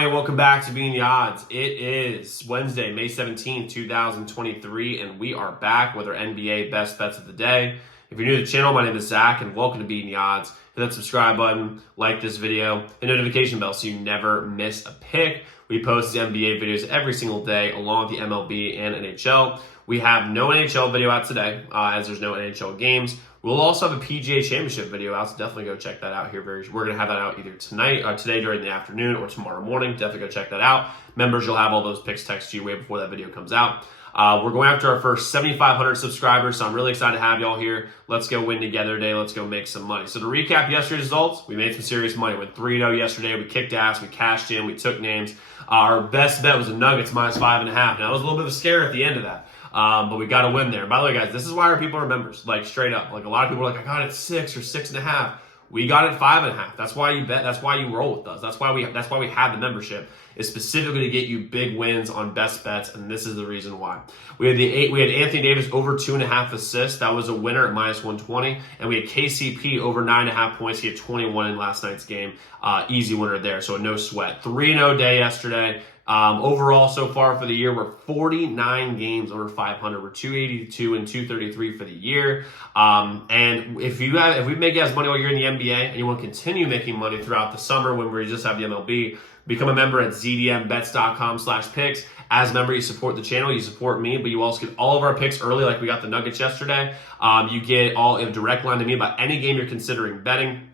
Hey, welcome back to Being the Odds. It is Wednesday, May 17th, 2023, and we are back with our NBA best bets of the day. If you're new to the channel, my name is Zach, and welcome to Being the Odds. Hit that subscribe button, like this video, and notification bell so you never miss a pick. We post NBA videos every single day along with the MLB and NHL. We have no NHL video out today, as there's no NHL games. We'll also have a PGA Championship video out, so definitely go check that out here. We're going to have that out either today during the afternoon or tomorrow morning. Definitely go check that out. Members, you'll have all those picks texted to you way before that video comes out. We're going after our first 7,500 subscribers, so I'm really excited to have y'all here. Let's go win together today. Let's go make some money. So to recap yesterday's results, we made some serious money. We went 3-0 yesterday. We kicked ass. We cashed in. We took names. Our best bet was the Nuggets minus 5.5. Now, it was a little bit of a scare at the end of that. But we got to win there. By the way, guys, this is why our people are members. Like, straight up. Like, a lot of people are like, I got it 6 or 6.5. We got it 5.5. That's why you bet. That's why you roll with us. That's why we have the membership, is specifically to get you big wins on best bets, and this is the reason why. We had Anthony Davis over 2.5 assists. That was a winner at minus 120, and we had KCP over 9.5 points. He had 21 in last night's game. Easy winner there, so no sweat. 3-0 day yesterday. Overall, so far for the year, we're 49 games over 500. We're 282 and 233 for the year. And if we make you guys money while you're in the NBA and you want to continue making money throughout the summer when we just have the MLB, become a member at zdmbets.com/picks. As a member, you support the channel, you support me, but you also get all of our picks early, like we got the Nuggets yesterday. You get a direct line to me about any game you're considering betting.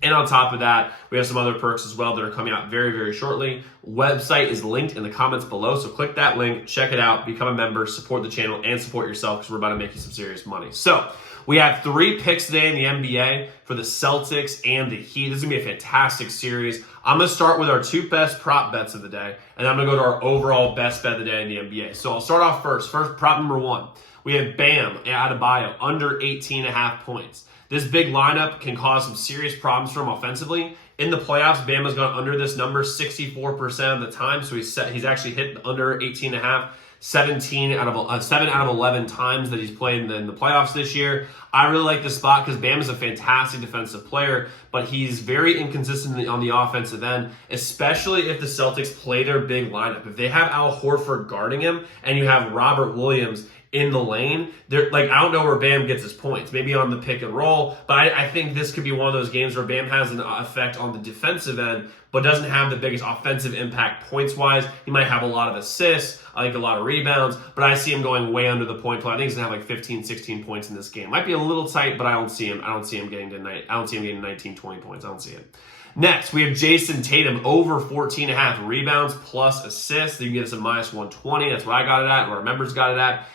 And on top of that, we have some other perks as well that are coming out very, very shortly. Website is linked in the comments below, so click that link, check it out, become a member, support the channel, and support yourself because we're about to make you some serious money. So we have 3 picks today in the NBA for the Celtics and the Heat. This is going to be a fantastic series. I'm going to start with our 2 best prop bets of the day, and I'm going to go to our overall best bet of the day in the NBA. So I'll start off first. First, prop number 1. We have Bam Adebayo under 18.5 points. This big lineup can cause some serious problems for him offensively. In the playoffs, Bam has gone under this number 64% of the time, so he's actually hit under 18.5 7 out of 11 times that he's played in the playoffs this year. I really like this spot because Bam is a fantastic defensive player, but he's very inconsistent on the offensive end, especially if the Celtics play their big lineup. If they have Al Horford guarding him and you have Robert Williams in the lane, I don't know where Bam gets his points. Maybe on the pick and roll, but I think this could be one of those games where Bam has an effect on the defensive end, but doesn't have the biggest offensive impact points-wise. He might have a lot of assists, I think a lot of rebounds, but I see him going way under the point total. I think he's gonna have 15, 16 points in this game. Might be a little tight, but I don't see him getting to 19, 20 points. I don't see it. Next, we have Jayson Tatum over 14.5 rebounds plus assists. You can get us a minus 120. That's what I got it at, or our members got it at.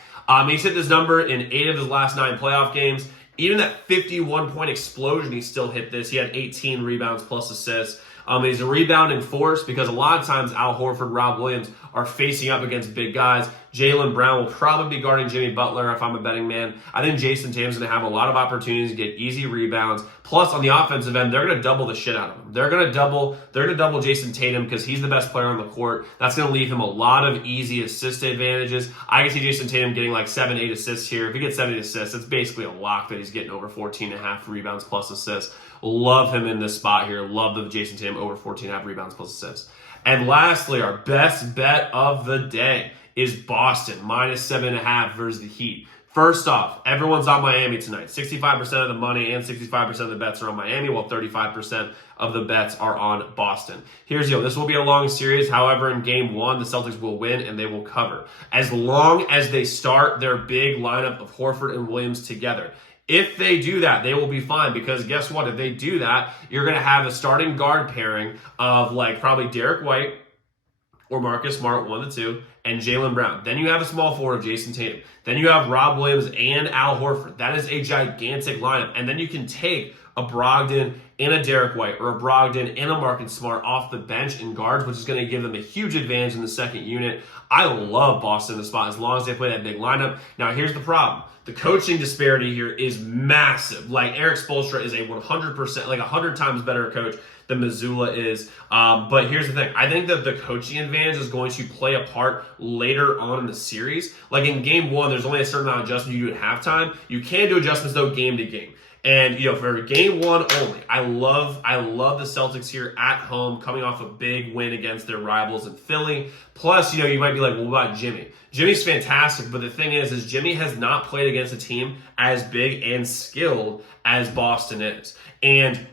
He's hit this number in 8 of his last 9 playoff games. Even that 51-point explosion, he still hit this. He had 18 rebounds plus assists. He's a rebounding force because a lot of times Al Horford, Rob Williams are facing up against big guys. Jaylen Brown will probably be guarding Jimmy Butler if I'm a betting man. I think Jayson Tatum's going to have a lot of opportunities to get easy rebounds. Plus, on the offensive end, they're going to double the shit out of him. They're going to double Jayson Tatum because he's the best player on the court. That's going to leave him a lot of easy assist advantages. I can see Jayson Tatum getting 7-8 assists here. If he gets 7 assists, it's basically a lock that he's getting over 14.5 rebounds plus assists. Love him in this spot here. Love the Jayson Tatum over 14.5 rebounds plus assists. And lastly, our best bet of the day is Boston, minus 7.5 versus the Heat. First off, everyone's on Miami tonight. 65% of the money and 65% of the bets are on Miami, while 35% of the bets are on Boston. Here's the deal. This will be a long series. However, in game 1, the Celtics will win and they will cover, as long as they start their big lineup of Horford and Williams together. If they do that, they will be fine, because guess what? If they do that, you're going to have a starting guard pairing of probably Derek White or Marcus Smart, 1 to 2, and Jaylen Brown. Then you have a small forward of Jayson Tatum. Then you have Rob Williams and Al Horford. That is a gigantic lineup. And then you can take a Brogdon and a Derek White, or a Brogdon and a Marcus Smart off the bench in guards, which is going to give them a huge advantage in the second unit. I love Boston in the spot as long as they play that big lineup. Now, here's the problem. The coaching disparity here is massive. Eric Spoelstra is a 100%, 100 times better coach than Missoula is. But here's the thing. I think that the coaching advantage is going to play a part later on in the series. In game 1, there's only a certain amount of adjustment you do at halftime. You can do adjustments, though, game to game. And, for game one only, I love the Celtics here at home, coming off a big win against their rivals in Philly. Plus, you might be like, well, what about Jimmy? Jimmy's fantastic, but the thing is Jimmy has not played against a team as big and skilled as Boston is. And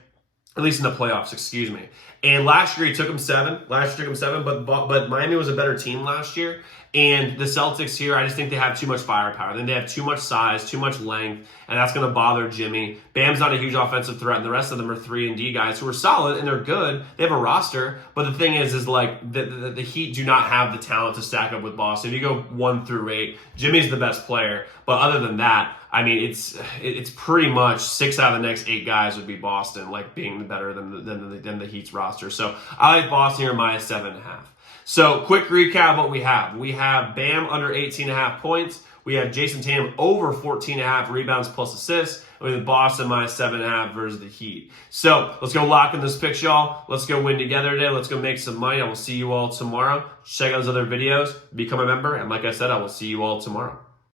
at least in the playoffs, excuse me. And last year he took him 7. But Miami was a better team last year. And the Celtics here, I just think they have too much firepower. Then they have too much size, too much length, and that's going to bother Jimmy. Bam's not a huge offensive threat, and the rest of them are 3-and-D guys who are solid, and they're good. They have a roster, but the thing is like the Heat do not have the talent to stack up with Boston. If you go 1 through 8, Jimmy's the best player. But other than that, I mean, it's pretty much 6 out of the next 8 guys would be Boston, like being better than the Heat's roster. So I like Boston here minus 7.5. So quick recap of what we have. We have Bam under 18.5 points. We have Jayson Tatum over 14.5 rebounds plus assists. And we have Boston minus 7.5 versus the Heat. So let's go lock in this picks, y'all. Let's go win together today. Let's go make some money. I will see you all tomorrow. Check out those other videos. Become a member. And like I said, I will see you all tomorrow.